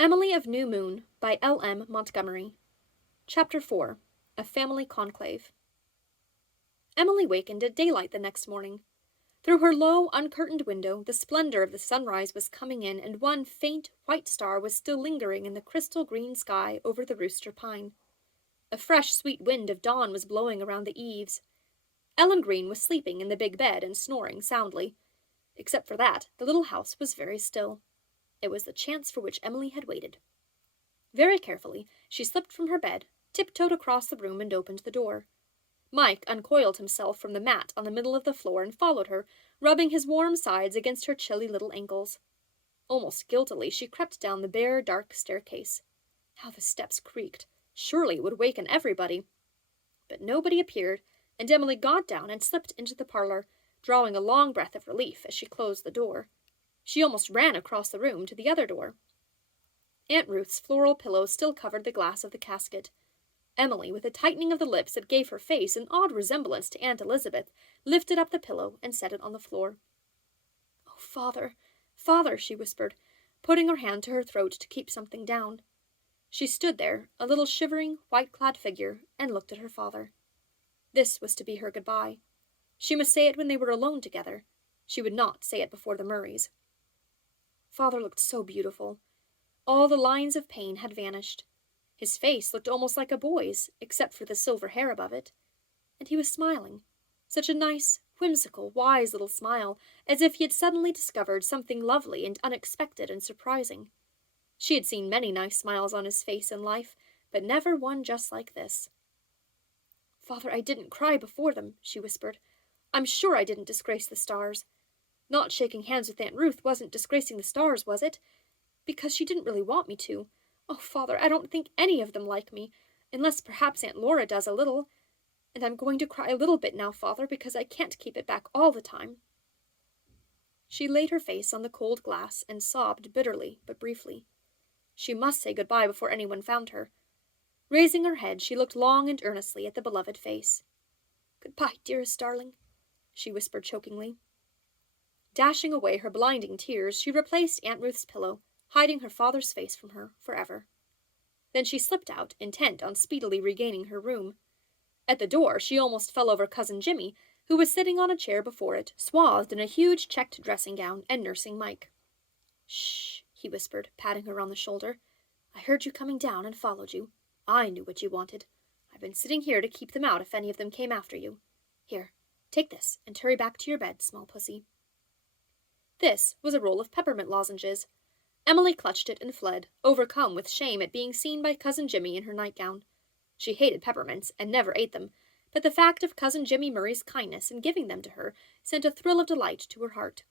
Emily of New Moon by L.M. Montgomery. Chapter 4. A Family Conclave. Emily wakened at daylight the next morning. Through her low, uncurtained window, the splendor of the sunrise was coming in, and one faint, white star was still lingering in the crystal-green sky over the rooster pine. A fresh, sweet wind of dawn was blowing around the eaves. Ellen Green was sleeping in the big bed and snoring soundly. Except for that, the little house was very still. It was the chance for which Emily had waited. Very carefully, she slipped from her bed, tiptoed across the room, and opened the door. Mike uncoiled himself from the mat on the middle of the floor and followed her, rubbing his warm sides against her chilly little ankles. Almost guiltily, she crept down the bare, dark staircase. How the steps creaked! Surely it would waken everybody. But nobody appeared, and Emily got down and slipped into the parlor, drawing a long breath of relief as she closed the door. She almost ran across the room to the other door. Aunt Ruth's floral pillow still covered the glass of the casket. Emily, with a tightening of the lips that gave her face an odd resemblance to Aunt Elizabeth, lifted up the pillow and set it on the floor. "Oh, Father, Father," she whispered, putting her hand to her throat to keep something down. She stood there, a little shivering, white-clad figure, and looked at her father. This was to be her goodbye. She must say it when they were alone together. She would not say it before the Murrays. Father looked so beautiful. All the lines of pain had vanished. His face looked almost like a boy's, except for the silver hair above it. And he was smiling. Such a nice, whimsical, wise little smile, as if he had suddenly discovered something lovely and unexpected and surprising. She had seen many nice smiles on his face in life, but never one just like this. "Father, I didn't cry before them," she whispered. "I'm sure I didn't disgrace the stars. Not shaking hands with Aunt Ruth wasn't disgracing the stars, was it? Because she didn't really want me to. Oh, Father, I don't think any of them like me, unless perhaps Aunt Laura does a little. And I'm going to cry a little bit now, Father, because I can't keep it back all the time." She laid her face on the cold glass and sobbed bitterly but briefly. She must say goodbye before anyone found her. Raising her head, she looked long and earnestly at the beloved face. "Goodbye, dearest darling," she whispered chokingly. Dashing away her blinding tears, she replaced Aunt Ruth's pillow, hiding her father's face from her forever. Then she slipped out, intent on speedily regaining her room. At the door, she almost fell over Cousin Jimmy, who was sitting on a chair before it, swathed in a huge checked dressing gown, and nursing Mike. "Shh," he whispered, patting her on the shoulder. "I heard you coming down and followed you. I knew what you wanted. I've been sitting here to keep them out if any of them came after you. Here, take this, and hurry back to your bed, small pussy." This was a roll of peppermint lozenges. Emily clutched it and fled, overcome with shame at being seen by Cousin Jimmy in her nightgown. She hated peppermints and never ate them, but the fact of Cousin Jimmy Murray's kindness in giving them to her sent a thrill of delight to her heart.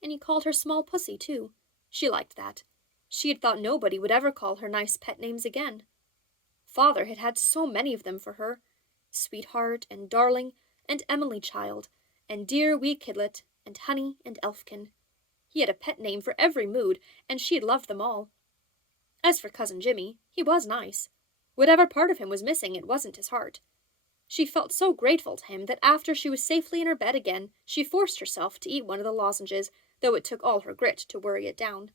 And he called her small pussy, too. She liked that. She had thought nobody would ever call her nice pet names again. Father had had so many of them for her. Sweetheart and Darling and Emily Child and Dear Wee Kidlet and Honey and Elfkin. He had a pet name for every mood, and she had loved them all. As for Cousin Jimmy, he was nice. Whatever part of him was missing, it wasn't his heart. She felt so grateful to him that after she was safely in her bed again, she forced herself to eat one of the lozenges, though it took all her grit to worry it down.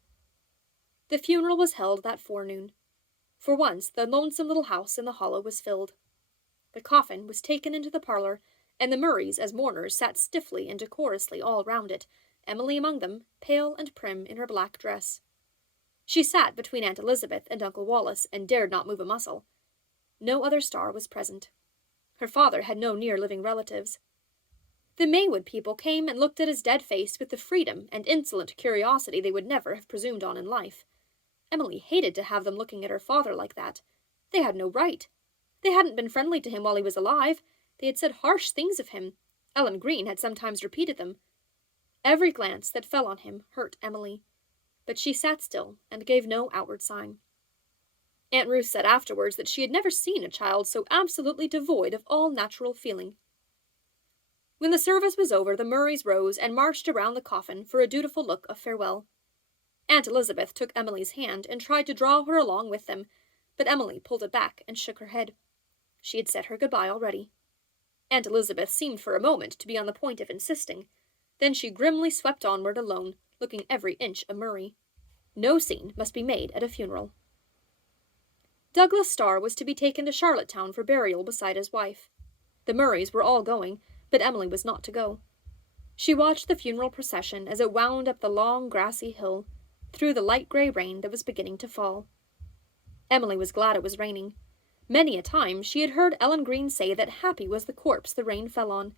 The funeral was held that forenoon. For once, the lonesome little house in the hollow was filled. The coffin was taken into the parlor, and the Murrays, as mourners, sat stiffly and decorously all round it, Emily among them, pale and prim in her black dress. She sat between Aunt Elizabeth and Uncle Wallace, and dared not move a muscle. No other star was present. Her father had no near-living relatives. The Maywood people came and looked at his dead face with the freedom and insolent curiosity they would never have presumed on in life. Emily hated to have them looking at her father like that. They had no right. They hadn't been friendly to him while he was alive. They had said harsh things of him. Ellen Green had sometimes repeated them. Every glance that fell on him hurt Emily, but she sat still and gave no outward sign. Aunt Ruth said afterwards that she had never seen a child so absolutely devoid of all natural feeling. When the service was over, the Murrays rose and marched around the coffin for a dutiful look of farewell. Aunt Elizabeth took Emily's hand and tried to draw her along with them, but Emily pulled it back and shook her head. She had said her goodbye already. Aunt Elizabeth seemed for a moment to be on the point of insisting. Then she grimly swept onward alone, looking every inch a Murray. No scene must be made at a funeral. Douglas Starr was to be taken to Charlottetown for burial beside his wife. The Murrays were all going, but Emily was not to go. She watched the funeral procession as it wound up the long grassy hill, through the light grey rain that was beginning to fall. Emily was glad it was raining. Many a time she had heard Ellen Green say that happy was the corpse the rain fell on,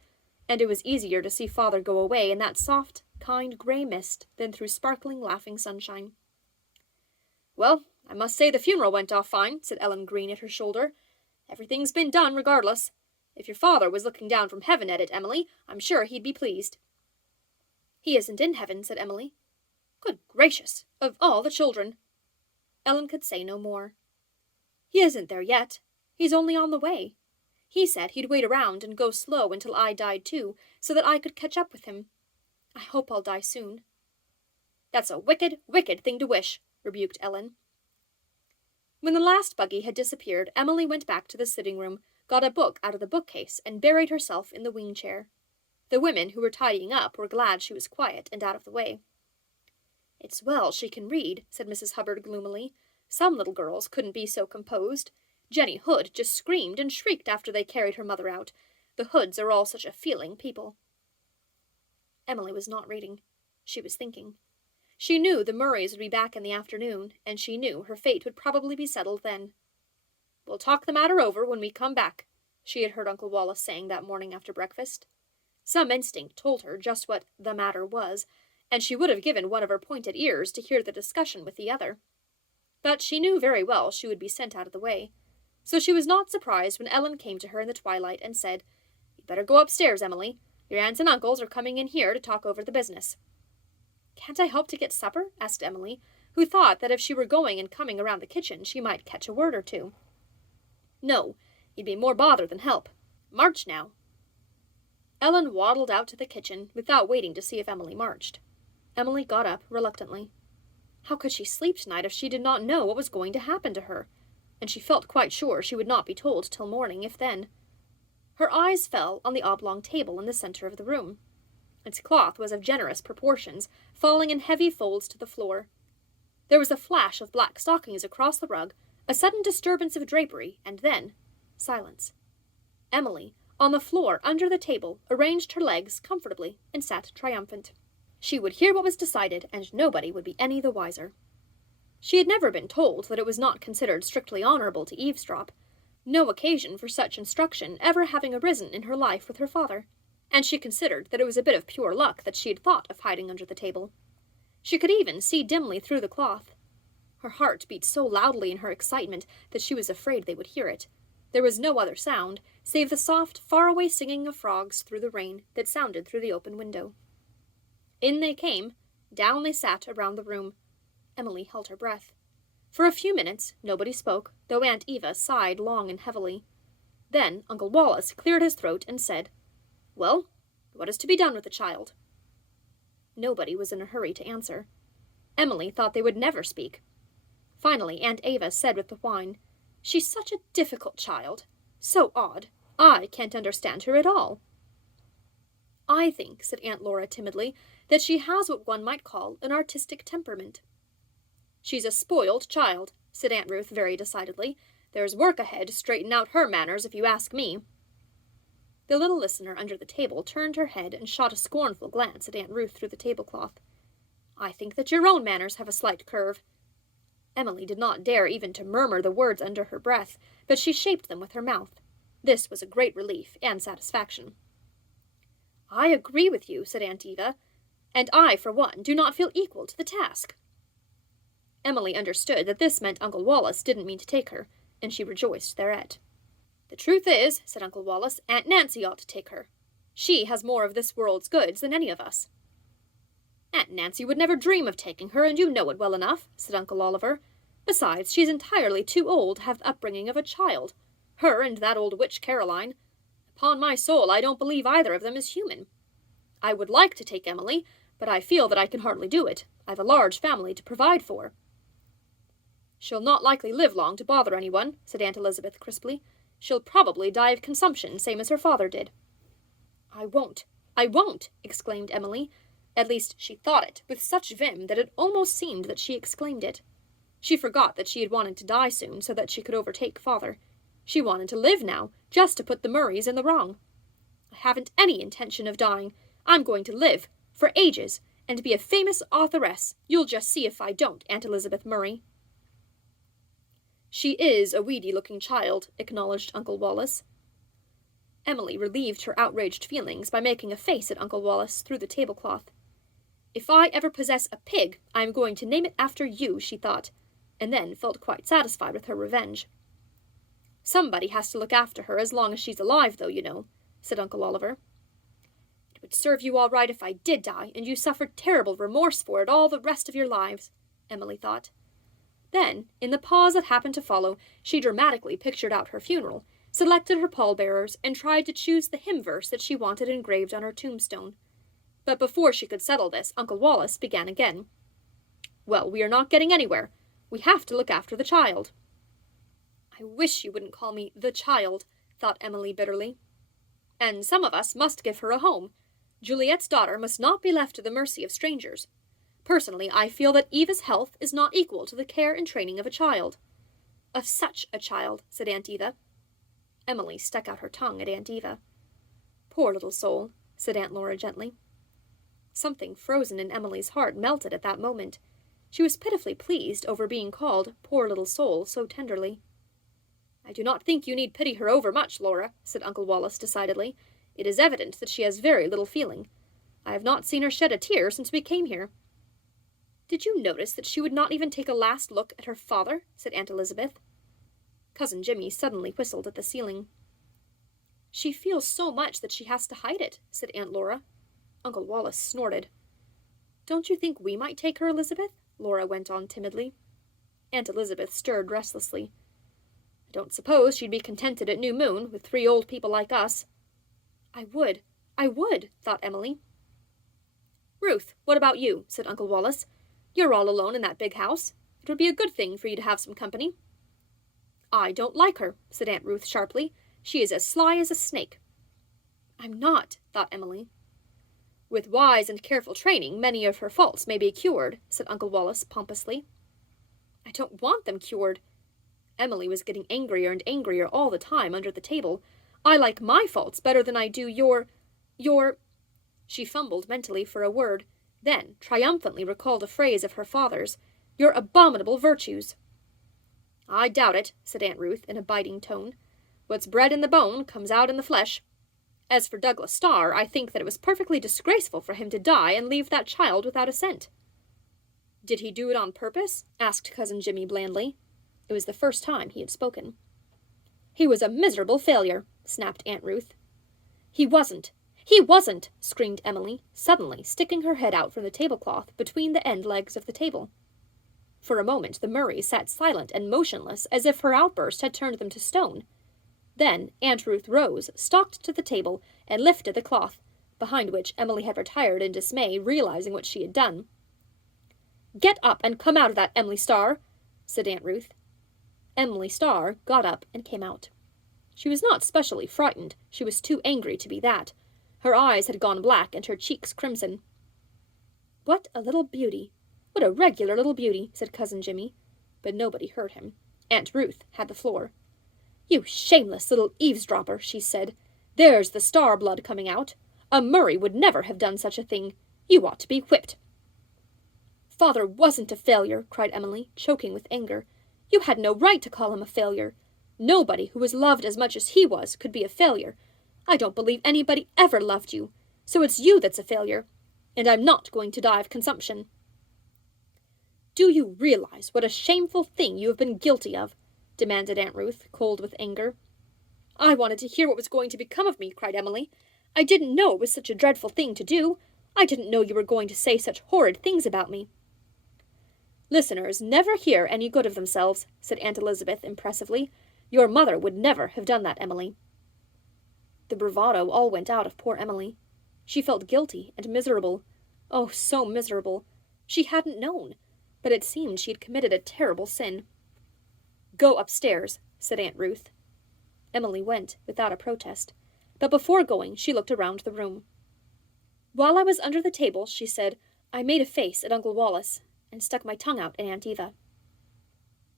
and it was easier to see father go away in that soft, kind grey mist than through sparkling, laughing sunshine. "Well, I must say the funeral went off fine," said Ellen Green at her shoulder. "Everything's been done regardless. If your father was looking down from heaven at it, Emily, I'm sure he'd be pleased." "He isn't in heaven," said Emily. "Good gracious! Of all the children!" Ellen could say no more. "He isn't there yet. He's only on the way. He said he'd wait around and go slow until I died too, so that I could catch up with him. I hope I'll die soon." "That's a wicked, wicked thing to wish," rebuked Ellen. When the last buggy had disappeared, Emily went back to the sitting room, got a book out of the bookcase, and buried herself in the wing chair. The women who were tidying up were glad she was quiet and out of the way. "It's well she can read," said Mrs. Hubbard gloomily. "Some little girls couldn't be so composed. Jenny Hood just screamed and shrieked after they carried her mother out. The Hoods are all such a feeling people." Emily was not reading. She was thinking. She knew the Murrays would be back in the afternoon, and she knew her fate would probably be settled then. "We'll talk the matter over when we come back," she had heard Uncle Wallace saying that morning after breakfast. Some instinct told her just what the matter was, and she would have given one of her pointed ears to hear the discussion with the other. But she knew very well she would be sent out of the way, so she was not surprised when Ellen came to her in the twilight and said, "You'd better go upstairs, Emily. Your aunts and uncles are coming in here to talk over the business." "Can't I help to get supper?" asked Emily, who thought that if she were going and coming around the kitchen she might catch a word or two. "No, you'd be more bother than help. March now." Ellen waddled out to the kitchen without waiting to see if Emily marched. Emily got up reluctantly. How could she sleep tonight if she did not know what was going to happen to her? And she felt quite sure she would not be told till morning, if then. Her eyes fell on the oblong table in the center of the room. Its cloth was of generous proportions, falling in heavy folds to the floor. There was a flash of black stockings across the rug, a sudden disturbance of drapery, and then silence. Emily, on the floor under the table, arranged her legs comfortably and sat triumphant. She would hear what was decided, and nobody would be any the wiser. She had never been told that it was not considered strictly honorable to eavesdrop, no occasion for such instruction ever having arisen in her life with her father, and she considered that it was a bit of pure luck that she had thought of hiding under the table. She could even see dimly through the cloth. Her heart beat so loudly in her excitement that she was afraid they would hear it. There was no other sound, save the soft, far-away singing of frogs through the rain that sounded through the open window. In they came. Down they sat around the room. Emily held her breath. For a few minutes nobody spoke, though Aunt Eva sighed long and heavily. Then Uncle Wallace cleared his throat and said, "Well, what is to be done with the child?" Nobody was in a hurry to answer. Emily thought they would never speak. Finally Aunt Eva said with the whine, "She's such a difficult child. So odd. I can't understand her at all." "I think," said Aunt Laura timidly, "that she has what one might call an artistic temperament." "She's a spoiled child," said Aunt Ruth very decidedly. "There's work ahead to straighten out her manners, if you ask me." The little listener under the table turned her head and shot a scornful glance at Aunt Ruth through the tablecloth. "I think that your own manners have a slight curve." Emily did not dare even to murmur the words under her breath, but she shaped them with her mouth. This was a great relief and satisfaction. "I agree with you," said Aunt Eva, "and I, for one, do not feel equal to the task." Emily understood that this meant Uncle Wallace didn't mean to take her, and she rejoiced thereat. "The truth is," said Uncle Wallace, "Aunt Nancy ought to take her. She has more of this world's goods than any of us." "Aunt Nancy would never dream of taking her, and you know it well enough," said Uncle Oliver. "Besides, she's entirely too old to have the upbringing of a child. Her and that old witch Caroline. Upon my soul, I don't believe either of them is human. I would like to take Emily, but I feel that I can hardly do it. I've a large family to provide for." "She'll not likely live long to bother anyone," said Aunt Elizabeth crisply. "She'll probably die of consumption, same as her father did." I won't!" exclaimed Emily. At least she thought it, with such vim that it almost seemed that she exclaimed it. She forgot that she had wanted to die soon so that she could overtake father. She wanted to live now, just to put the Murrays in the wrong. I haven't any intention of dying. I'm going to live, for ages, and be a famous authoress. You'll just see if I don't, Aunt Elizabeth Murray. She is a weedy-looking child, acknowledged Uncle Wallace. Emily relieved her outraged feelings by making a face at Uncle Wallace through the tablecloth. If I ever possess a pig, I am going to name it after you, she thought, and then felt quite satisfied with her revenge. Somebody has to look after her as long as she's alive, though, you know, said Uncle Oliver. It would serve you all right if I did die, and you suffered terrible remorse for it all the rest of your lives, Emily thought. Then, in the pause that happened to follow, she dramatically pictured out her funeral, selected her pallbearers, and tried to choose the hymn verse that she wanted engraved on her tombstone. But before she could settle this, Uncle Wallace began again. Well, we are not getting anywhere. We have to look after the child. I wish you wouldn't call me the child, thought Emily bitterly. And some of us must give her a home. Juliet's daughter must not be left to the mercy of strangers. Personally, I feel that Eva's health is not equal to the care and training of a child. Of such a child, said Aunt Eva. Emily stuck out her tongue at Aunt Eva. Poor little soul, said Aunt Laura gently. Something frozen in Emily's heart melted at that moment. She was pitifully pleased over being called poor little soul so tenderly. I do not think you need pity her overmuch, Laura, said Uncle Wallace decidedly. It is evident that she has very little feeling. I have not seen her shed a tear since we came here. Did you notice that she would not even take a last look at her father? Said Aunt Elizabeth. Cousin Jimmy suddenly whistled at the ceiling. She feels so much that she has to hide it, said Aunt Laura. Uncle Wallace snorted. Don't you think we might take her, Elizabeth? Laura went on timidly. Aunt Elizabeth stirred restlessly. I don't suppose she'd be contented at New Moon with 3 old people like us. I would, thought Emily. Ruth, what about you? Said Uncle Wallace. You're all alone in that big house. It would be a good thing for you to have some company. I don't like her, said Aunt Ruth sharply. She is as sly as a snake. I'm not, thought Emily. With wise and careful training, many of her faults may be cured, said Uncle Wallace pompously. I don't want them cured. Emily was getting angrier and angrier all the time under the table. I like my faults better than I do your... She fumbled mentally for a word, then triumphantly recalled a phrase of her father's, your abominable virtues. I doubt it, said Aunt Ruth in a biting tone. What's bred in the bone comes out in the flesh. As for Douglas Starr, I think that it was perfectly disgraceful for him to die and leave that child without a cent. Did he do it on purpose? Asked Cousin Jimmy blandly. It was the first time he had spoken. He was a miserable failure, snapped Aunt Ruth. He wasn't, screamed Emily, suddenly sticking her head out from the tablecloth between the end legs of the table. For a moment the Murrays sat silent and motionless, as if her outburst had turned them to stone. Then Aunt Ruth rose, stalked to the table, and lifted the cloth, behind which Emily had retired in dismay, realizing what she had done. Get up and come out of that, Emily Starr, said Aunt Ruth. Emily Starr got up and came out. She was not specially frightened. She was too angry to be that. Her eyes had gone black and her cheeks crimson. What a little beauty! What a regular little beauty, said Cousin Jimmy. But nobody heard him. Aunt Ruth had the floor. You shameless little eavesdropper, she said. There's the Starr blood coming out. A Murray would never have done such a thing. You ought to be whipped. Father wasn't a failure, cried Emily, choking with anger. You had no right to call him a failure. Nobody who was loved as much as he was could be a failure. I don't believe anybody ever loved you. So it's you that's a failure. And I'm not going to die of consumption. Do you realize what a shameful thing you have been guilty of? Demanded Aunt Ruth, cold with anger. I wanted to hear what was going to become of me, cried Emily. I didn't know it was such a dreadful thing to do. I didn't know you were going to say such horrid things about me. Listeners never hear any good of themselves, said Aunt Elizabeth impressively. Your mother would never have done that, Emily. The bravado all went out of poor Emily. She felt guilty and miserable. Oh, so miserable. She hadn't known, but it seemed she had committed a terrible sin. Go upstairs, said Aunt Ruth. Emily went, without a protest, but before going she looked around the room. While I was under the table, she said, I made a face at Uncle Wallace, and stuck my tongue out at Aunt Eva.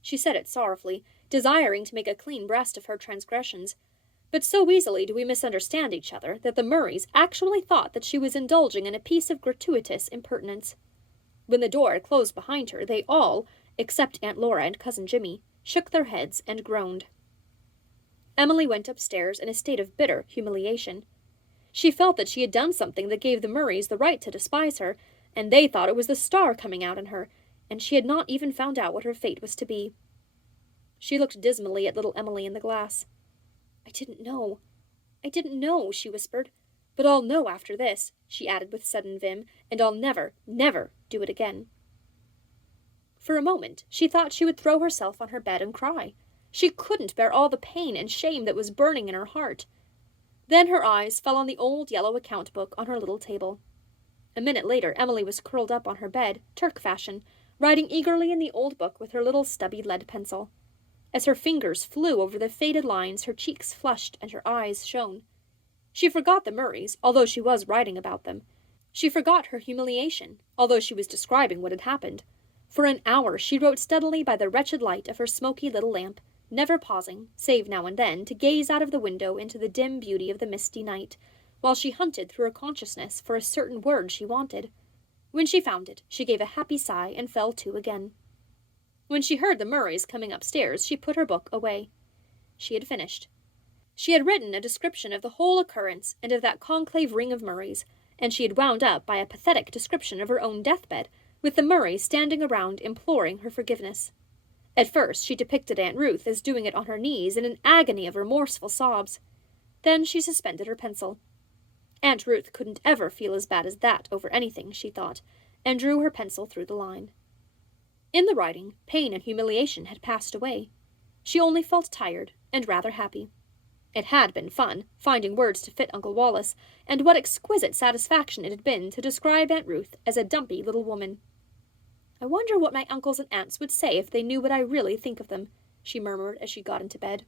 She said it sorrowfully, desiring to make a clean breast of her transgressions, but so easily do we misunderstand each other that the Murrays actually thought that she was indulging in a piece of gratuitous impertinence. When the door had closed behind her, they all, except Aunt Laura and Cousin Jimmy, shook their heads and groaned. Emily went upstairs in a state of bitter humiliation. She felt that she had done something that gave the Murrays the right to despise her, and they thought it was the star coming out in her, and she had not even found out what her fate was to be. She looked dismally at little Emily in the glass. I didn't know, she whispered. But I'll know after this, she added with sudden vim, and I'll never, never do it again. For a moment, she thought she would throw herself on her bed and cry. She couldn't bear all the pain and shame that was burning in her heart. Then her eyes fell on the old yellow account book on her little table. A minute later, Emily was curled up on her bed, Turk fashion, writing eagerly in the old book with her little stubby lead pencil. As her fingers flew over the faded lines, her cheeks flushed and her eyes shone. She forgot the Murrays, although she was writing about them. She forgot her humiliation, although she was describing what had happened. For an hour she wrote steadily by the wretched light of her smoky little lamp, never pausing, save now and then, to gaze out of the window into the dim beauty of the misty night, while she hunted through her consciousness for a certain word she wanted. When she found it, she gave a happy sigh and fell to again. When she heard the Murrays coming upstairs, she put her book away. She had finished. She had written a description of the whole occurrence and of that conclave ring of Murrays, and she had wound up by a pathetic description of her own deathbed, with the Murrays standing around imploring her forgiveness. At first she depicted Aunt Ruth as doing it on her knees in an agony of remorseful sobs. Then she suspended her pencil. Aunt Ruth couldn't ever feel as bad as that over anything, she thought, and drew her pencil through the line. In the writing, pain and humiliation had passed away. She only felt tired and rather happy. It had been fun, finding words to fit Uncle Wallace, and what exquisite satisfaction it had been to describe Aunt Ruth as a dumpy little woman. I wonder what my uncles and aunts would say if they knew what I really think of them, she murmured as she got into bed.